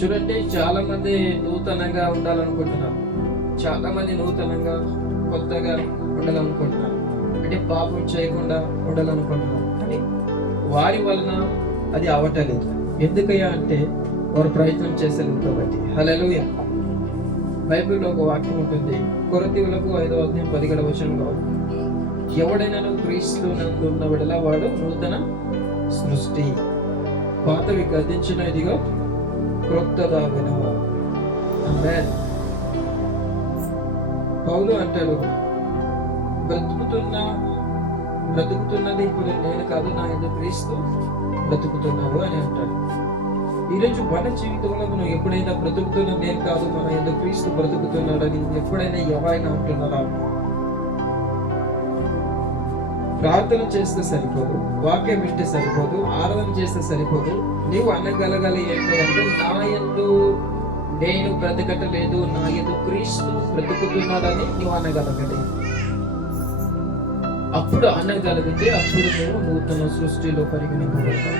చూడండి, చాలా మంది నూతనంగా ఉండాలనుకుంటున్నారు. చాలా మంది నూతనంగా కొత్తగా ఉండాలనుకుంటున్నారు. అంటే పాపం చేయకుండా ఉండాలనుకుంటున్నారు. కానీ వారి వలన అది అవటలేదు. ఎందుకయ్యా అంటే వారు ప్రయత్నం చేశారు కాబట్టి. హల్లెలూయా. బైబిల్లో ఒక వాక్యం ఉంటుంది. కొరింథీయులకు 5వ అధ్యాయం 17వ వచనంలో, ఎవడైనా క్రీస్తు నందు ఉన్న విడల వాడు నూతన సృష్టి, పాతవి గతించిన, ఇదిగో క్రొత్తదాగును. ఆమేన్. పౌలు అంటాడు, బ్రతుకుతున్నది ఇప్పుడు నేను కాదు, నా యందు క్రీస్తు బ్రతుకుతున్నాడు అని అంటాడు. ఈరోజు మన జీవితంలో మనం ఎప్పుడైనా బ్రతుకుతున్నది నేను కాదు, మన యందు క్రీస్తు బ్రతుకుతున్నాడని ఎప్పుడైనా ఎవరైనా అంటున్నారా? ప్రార్థన చేస్తే సరిపోదు, వాక్యం వింటే సరిపోదు, ఆరాధన చేస్తే సరిపోదు. నీవు అనగలగాలి ఏంటంటే, నా యందు నేను బ్రతకటలేదు, నా యందు క్రీస్తు బ్రతుకుతున్నాడని నువ్వు అనగలగాలి. అప్పుడు అనగలిగితే అప్పుడు నువ్వు నూతన సృష్టిలో పరిగణింపబడతావు.